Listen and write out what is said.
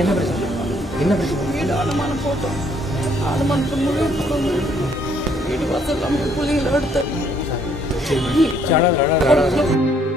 வீட்டில் என்ன பிரச்சனை? என்ன பிரச்சனை? வீடு அடமான போட்டோம். அடமானத்துக்கு முடிவு போடுங்க. வீடு வாசல் பிள்ளைங்களை எடுத்து சரி, அழாத